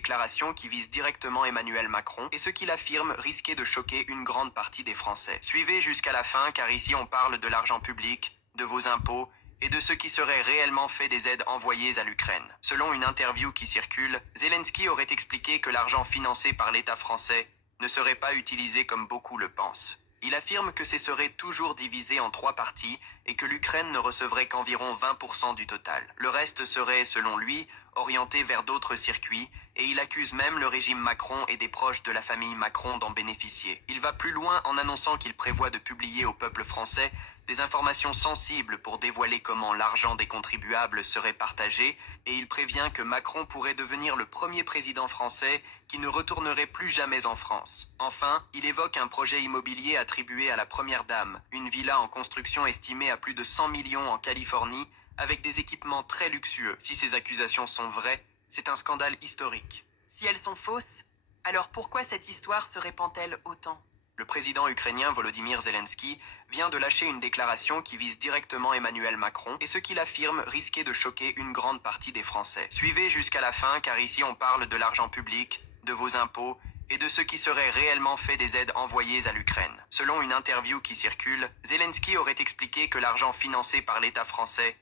Déclaration qui vise directement Emmanuel Macron et ce qu'il affirme risquait de choquer une grande partie des Français. Suivez jusqu'à la fin car ici on parle de l'argent public, de vos impôts et de ce qui serait réellement fait des aides envoyées à l'Ukraine. Selon une interview qui circule, Zelensky aurait expliqué que l'argent financé par l'État français ne serait pas utilisé comme beaucoup le pensent. Il affirme que ce serait toujours divisé en 3 parties et que l'Ukraine ne recevrait qu'environ 20% du total. Le reste serait, selon lui, orienté vers d'autres circuits et il accuse même le régime Macron et des proches de la famille Macron d'en bénéficier. Il va plus loin en annonçant qu'il prévoit de publier au peuple français des informations sensibles pour dévoiler comment l'argent des contribuables serait partagé et il prévient que Macron pourrait devenir le premier président français qui ne retournerait plus jamais en France. Enfin, il évoque un projet immobilier attribué à la première dame, une villa en construction estimée à plus de 100 millions en Californie avec des équipements très luxueux. Si ces accusations sont vraies, c'est un scandale historique. Si elles sont fausses, alors pourquoi cette histoire se répand-elle autant? Le président ukrainien Volodymyr Zelensky vient de lâcher une déclaration qui vise directement Emmanuel Macron et ce qu'il affirme risquait de choquer une grande partie des Français. Suivez jusqu'à la fin car ici on parle de l'argent public, de vos impôts et de ce qui serait réellement fait des aides envoyées à l'Ukraine. Selon une interview qui circule, Zelensky aurait expliqué que l'argent financé par l'État français